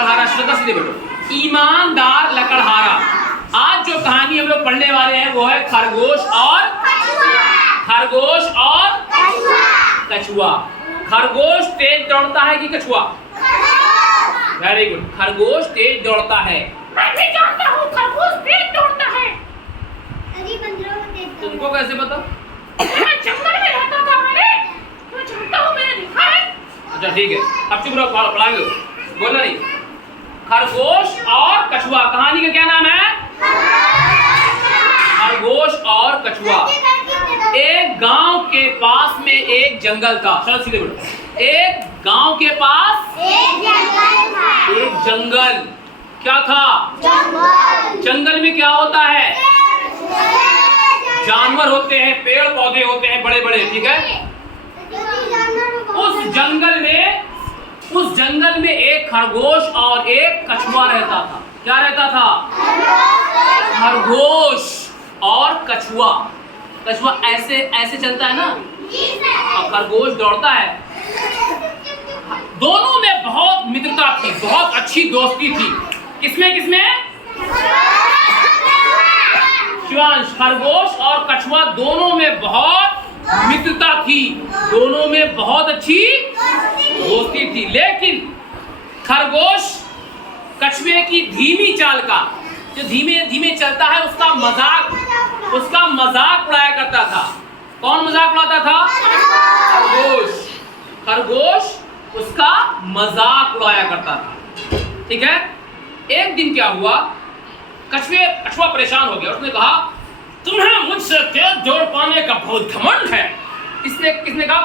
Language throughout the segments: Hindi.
लकड़हारा, श्रद्धा से बैठो। ईमानदार लकड़हारा। आज जो कहानी हम लोग पढ़ने वाले हैं वो है खरगोश और कछुआ। खरगोश तेज दौड़ता है कि कछुआ? वेरी गुड, खरगोश तेज दौड़ता है। मैं भी जानता हूँ खरगोश तेज दौड़ता है। तुमको कैसे पता? मैं जंगल में रहता था, मैं जानता हूँ, मैंने देखा है। अच्छा ठीक है, अब चुप रहो, पढ़ाएंगे, बोलना नहीं। खरगोश और कछुआ, कहानी का क्या नाम है? खरगोश और कछुआ। एक गांव के पास में एक जंगल था। चलो सीधे बोलो। एक गांव के पास एक जंगल। क्या था? जंगल में क्या होता है? जानवर होते हैं, पेड़ पौधे होते हैं बड़े बड़े, ठीक है। उस जंगल में एक खरगोश और एक कछुआ रहता था। क्या रहता था? खरगोश और कछुआ। कछुआ ऐसे ऐसे चलता है ना, और खरगोश दौड़ता है। दोनों में बहुत मित्रता थी, बहुत अच्छी दोस्ती थी। किसमें? शिवांश, खरगोश और कछुआ दोनों में बहुत मित्रता थी, दोनों में बहुत अच्छी दोस्ती थी। लेकिन खरगोश कछुए की धीमी चाल का, जो धीमे धीमे चलता है, उसका मजाक उड़ाया करता था। कौन मजाक उड़ाता था? खरगोश उसका मजाक उड़ाया करता था, ठीक है। एक दिन क्या हुआ, कछुआ परेशान हो गया। उसने कहा, तुम्हें मुझसे तेज दौड़ पाने का बहुत घमंड है। किसने कहा?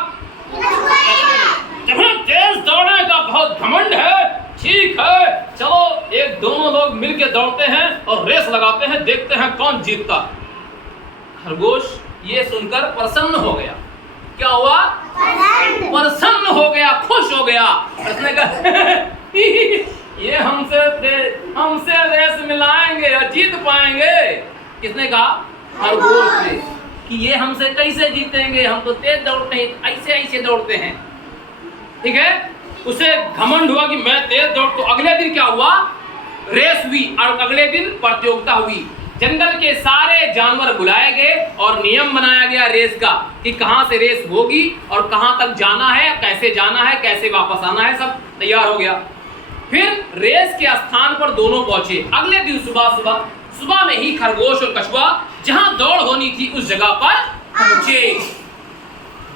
तुम्हें तेज दौड़ने का बहुत घमंड है। ठीक है, चलो एक दोनों लोग मिलके दौड़ते हैं और रेस लगाते हैं, देखते हैं कौन जीतता। खरगोश ये सुनकर प्रसन्न हो गया। क्या हुआ? प्रसन्न हो गया, खुश हो गया। उसने कहा ये हमसे रेस मिलाएंगे और जीत पाएंगे। किसने कहा? खरगोश ने, कि ये हमसे कैसे जीतेंगे, हम तो तेज दौड़ते हैं, ऐसे दौड़ते हैं, ठीक है। उसे घमंड हुआ कि मैं तेज दौड़। तो अगले दिन क्या हुआ? रेस हुई, और अगले दिन प्रतियोगिता हुई। जंगल के सारे जानवर बुलाए गए और नियम बनाया गया रेस का, कि कहां से रेस होगी और कहां तक जाना है, कैसे जाना है, कैसे वापस आना है, सब तैयार हो गया। फिर रेस के स्थान पर दोनों पहुंचे। अगले दिन सुबह में ही खरगोश और कछुआ जहां दौड़ होनी थी उस जगह पर पहुंचे।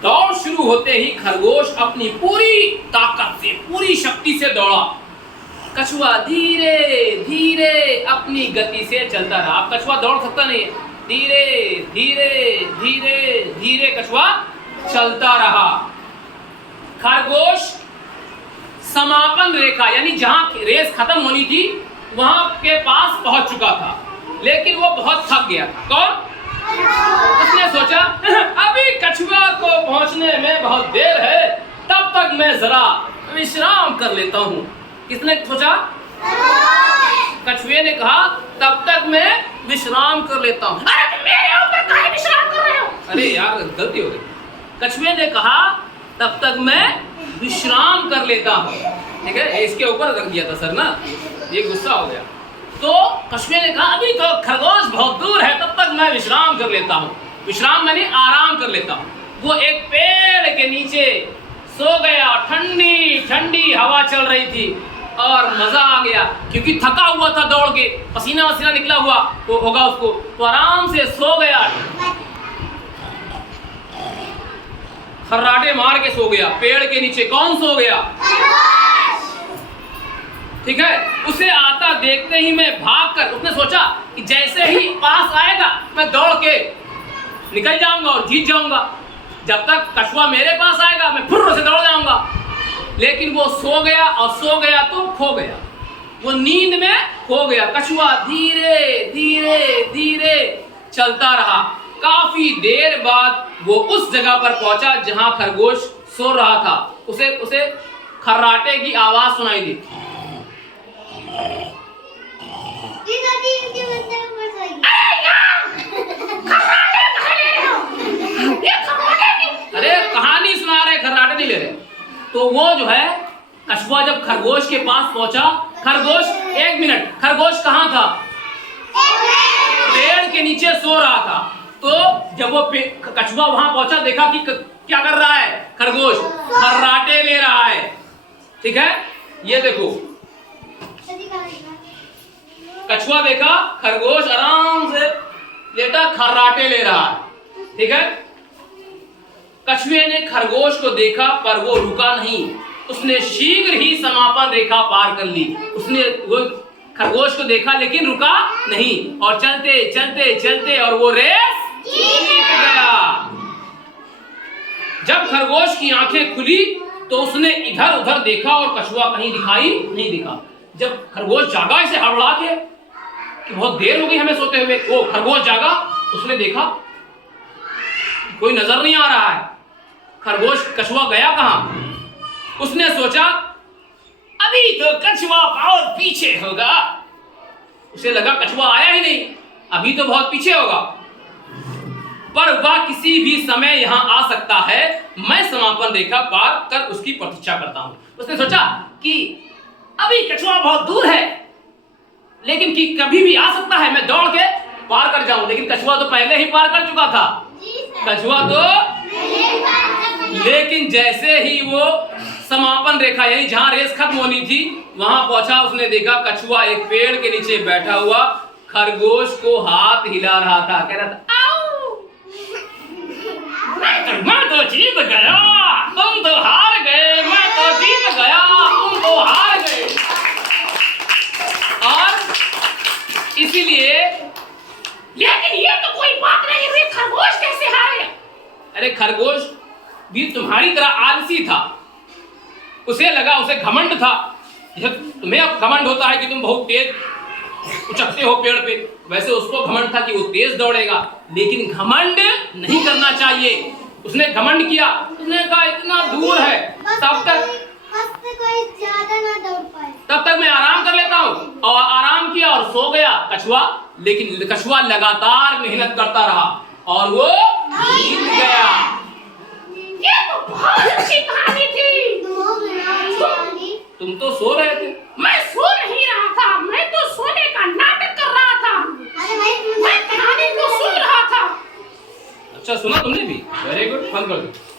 दौड़ शुरू होते ही खरगोश अपनी पूरी ताकत से, पूरी शक्ति से दौड़ा। कछुआ धीरे धीरे अपनी गति से चलता रहा। अब कछुआ दौड़ सकता नहीं है, धीरे धीरे धीरे धीरे कछुआ चलता रहा। खरगोश समापन रेखा, यानी जहां रेस खत्म होनी थी वहां के पास पहुंच चुका था, लेकिन वो बहुत थक गया था। कौन? उसने सोचा अभी कछुआ को पहुंचने में बहुत देर है, तब तक मैं जरा विश्राम कर लेता हूँ। किसने सोचा? कछुए ने कहा तब तक मैं विश्राम कर लेता हूँ। अरे मेरे ऊपर काहे विश्राम कर रहे हो? अरे यार गलती हो गई। कछुए ने कहा तब तक मैं विश्राम कर लेता हूँ, ठीक है। इसके ऊपर रख दिया था सर ना, ये गुस्सा हो गया। तो कछुए ने कहा अभी तो खरगोश बहुत दूर है, तब तक मैं विश्राम कर लेता हूँ। विश्राम मैंने आराम कर लेता हूँ। वो एक पेड़ के नीचे सो गया। ठंडी ठंडी हवा चल रही थी और मजा आ गया, क्योंकि थका हुआ था दौड़ के, पसीना वसीना निकला हुआ तो होगा उसको, तो आराम से सो गया। खर्राटे मार के सो गया पेड़ के नीचे। कौन सो गया? ठीक है। उसे आता देखते ही मैं भागकर, उसने सोचा कि जैसे ही पास आएगा मैं दौड़ के निकल जाऊंगा और जीत जाऊंगा। जब तक कछुआ मेरे पास आएगा मैं फुर्र से दौड़ जाऊंगा। लेकिन वो सो गया, और सो गया तो खो गया, वो नींद में खो गया। कछुआ धीरे धीरे धीरे चलता रहा। काफी देर बाद वो उस जगह पर पहुंचा जहां खरगोश सो रहा था। उसे खर्राटे की आवाज सुनाई दी। अरे कहानी सुना रहे, खर्राटे नहीं ले रहे। तो वो जो है कछुआ जब खरगोश के पास पहुंचा खरगोश, एक मिनट, खरगोश कहाँ था? पेड़ के नीचे सो रहा था। तो जब वो कछुआ वहां पहुंचा, देखा कि क्या कर रहा है खरगोश? खर्राटे ले रहा है। ठीक है, ये देखो, कछुआ देखा खरगोश आराम से लेटा खर्राटे ले रहा है। ठीक है, कछुए ने खरगोश को देखा पर वो रुका नहीं, उसने शीघ्र ही समापन रेखा पार कर ली। उसने वो खरगोश को देखा लेकिन रुका नहीं, और चलते चलते चलते और वो रेस जीत गया। जब खरगोश की आंखें खुली तो उसने इधर उधर देखा और कछुआ कहीं दिखाई नहीं दिखा। जब खरगोश जागा इसे हड़बड़ा के कि बहुत देर हो गई हमें सोते हुए, वो खरगोश जागा, उसने देखा कोई नजर नहीं आ रहा है। खरगोश, कछुआ गया कहां? उसने सोचा अभी तो कछुआ बहुत पीछे होगा। उसे लगा कछुआ आया ही नहीं, अभी तो बहुत पीछे होगा, पर वह किसी भी समय यहां आ सकता है। मैं समापन रेखा पार कर उसकी प्रतीक्षा करता हूं। उसने सोचा कि अभी कछुआ बहुत दूर है, लेकिन कि कभी भी आ सकता है, मैं दौड़ के पार कर जाऊं। लेकिन कछुआ तो पहले ही पार कर चुका था। कछुआ तो लेकिन जैसे ही वो समापन रेखा यानी जहां रेस खत्म होनी थी वहां पहुंचा, उसने देखा कछुआ एक पेड़ के नीचे बैठा हुआ खरगोश को हाथ हिला रहा था, कह रहा था आओ, मैं तो जीत गया, तुम तो हार गए, मैं तो जीत गया, तुम तो हार गए। और इसीलिए, लेकिन ये तो कोई बात नहीं हुई, खरगोश कैसे हारे? अरे खरगोश भी तुम्हारी तरह आलसी था। उसे लगा, उसे घमंड था, जैसे तुम्हें अब घमंड होता है कि तुम बहुत तेज उचकते हो पेड़ पे, वैसे उसको घमंड था कि वो तेज दौड़ेगा। लेकिन घमंड नहीं करना चाहिए। उसने घमंड किया, उसने कहा इतना दूर है, तब तक ज्यादा ना दौड़ पाए, तब तक मैं आराम कर लेता हूँ। और आराम किया और सो गया कछुआ। लेकिन कछुआ लगातार मेहनत करता रहा और वो जीत गया। ये तो बहुत अच्छी कहानी थी। तुम तो सो